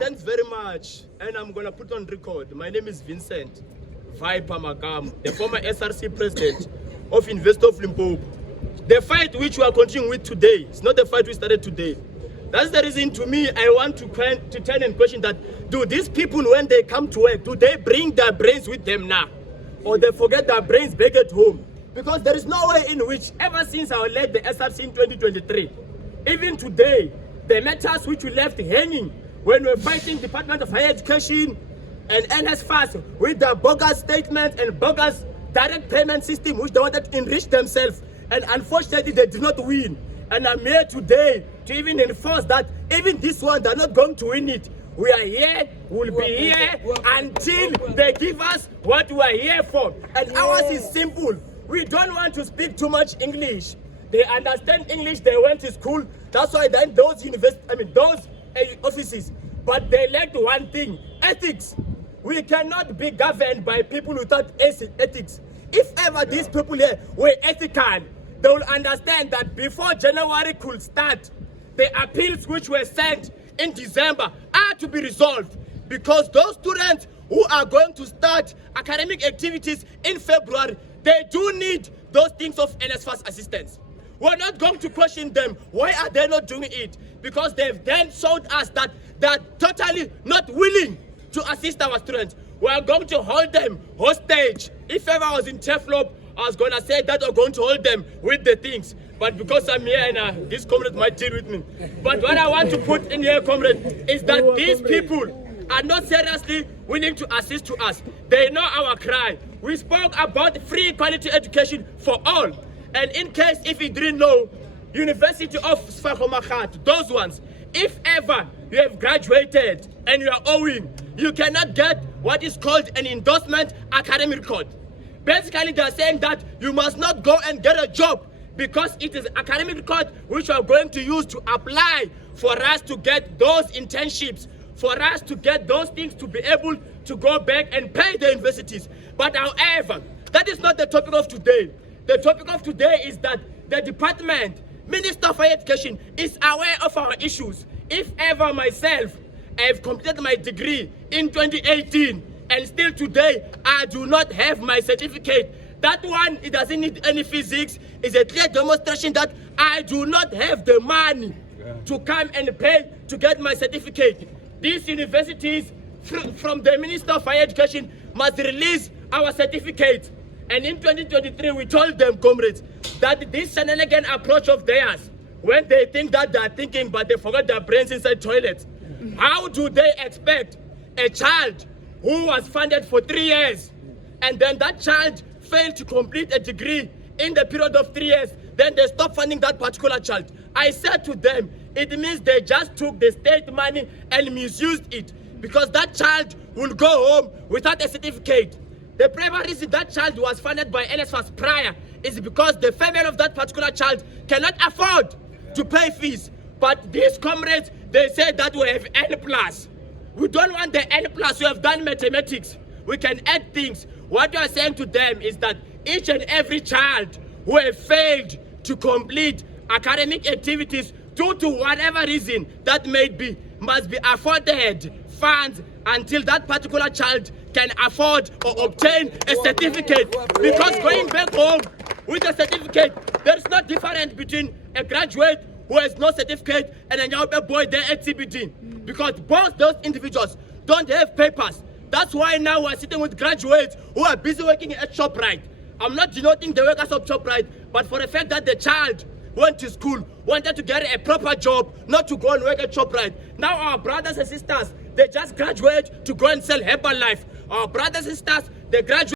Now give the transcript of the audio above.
Thanks very much. And I'm going to put on record. My name is Vincent Viper Makamu, the former SRC president of University of Limpopo. The fight which we are continuing with today is not the fight we started today. That's the reason to me I want to turn and question that, do these people when they come to work, do they bring their brains with them now? Or they forget their brains back at home? Because there is no way in which, ever since I led the SRC in 2023, even today, the matters which we left hanging when we were fighting Department of Higher Education and NSFAS with the bogus statement and bogus direct payment system which they wanted to enrich themselves, and unfortunately they did not win. And I'm here today to even enforce that even this one, they're not going to win it. We are here, we'll be here until they give us what we are here for. And ours is simple. We don't want to speak too much English. They understand English, they went to school. That's why then those offices. But they lacked one thing, ethics. We cannot be governed by people without ethics. If ever these people here were ethical, they will understand that before January could start, the appeals which were sent in December are to be resolved, because those students who are going to start academic activities in February, they do need those things of NSFAS assistance. We're not going to question them. Why are they not doing it? Because they've then showed us that they're totally not willing to assist our students. We're going to hold them hostage. If ever I was in Teflop, I was going to say that we're going to hold them with the things. But because I'm here and this comrade might deal with me. But what I want to put in here, comrade, is that these people are not seriously willing to assist to us. They know our cry. We spoke about free quality education for all. And in case if you didn't know, University of Sfagomagat, those ones, if ever you have graduated and you are owing, you cannot get what is called an endorsement academic record. Basically, they are saying that you must not go and get a job because it is academic record which we are going to use to apply for us to get those internships, for us to get those things to be able to go back and pay the universities. But however, that is not the topic of today. The topic of today is that the department, Minister of Higher Education, is aware of our issues. If ever myself, I have completed my degree in 2018, and still today, I do not have my certificate. That one, it doesn't need any physics. It's a clear demonstration that I do not have the money to come and pay to get my certificate. These universities, from the Minister of Higher Education, must release our certificate. And in 2023, we told them, comrades, that this shenanigan approach of theirs, when they think that they are thinking, but they forgot their brains inside toilets, how do they expect a child who was funded for 3 years, and then that child failed to complete a degree in the period of 3 years, then they stop funding that particular child? I said to them, it means they just took the state money and misused it, because that child will go home without a certificate. The primary reason that child was funded by NSFAS prior is because the family of that particular child cannot afford to pay fees. But these comrades, they say that we have N+. We don't want the N+, we have done mathematics. We can add things. What we are saying to them is that each and every child who have failed to complete academic activities due to whatever reason that may be, must be afforded funds until that particular child can afford or obtain a certificate. Because going back home with a certificate, there's no difference between a graduate who has no certificate and a young boy there at CBD. Because both those individuals don't have papers. That's why now we're sitting with graduates who are busy working at ShopRite. I'm not denoting the workers of ShopRite, but for the fact that the child went to school, wanted to get a proper job, not to go and work at ShopRite. Now our brothers and sisters, they just graduate to go and sell Herbalife. Our brothers and sisters, they graduate